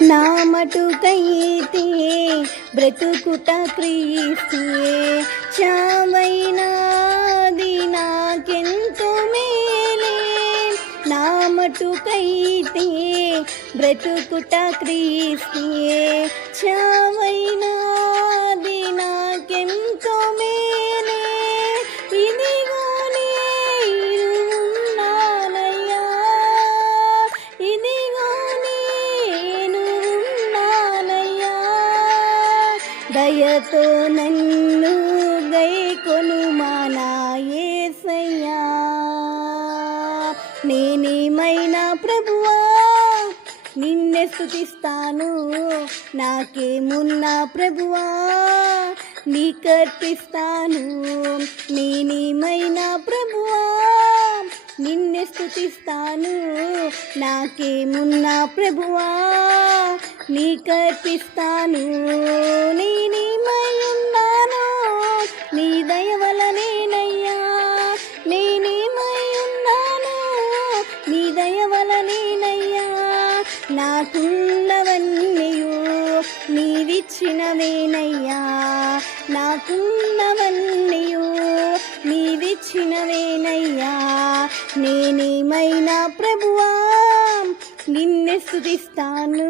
నా మటుకైతే బ్రతుకుట క్రీస్తే, చావైనాది నాకెంతో మేలే. నా మటుకైతే బ్రతుకుట క్రీస్తే, చావైనాది నాకెంతో మేలే. ఇదిగో నేనున్నానయ్యా, ఇదిగో నేనున్నానయ్యా, దయతో నన్ను గైకొనుమా నా యేసయ్యా. నేనేమైనా ప్రభువా నిన్నే స్తుతిస్తాను, నాకేమున్నా ప్రభువా నీకర్పిస్తాను. నేనేమైనా ప్రభువా నిన్నే స్తుతిస్తాను, నాకేమున్నా ప్రభువా నీకర్పిస్తాను. నేనేమై ఉన్నాను నీ దయ వలనేనయ్యా, నేనేమై ఉన్నాను నీ దయ వలనేనయ్యా. నాకున్నవన్నీయు నీవిచ్చినవేనయ్యా, నాకున్నవన్నీయు నీవిచ్చినవేనయ్యా. నేనేమైనా ప్రభువా నిన్నే స్తుతిస్తాను.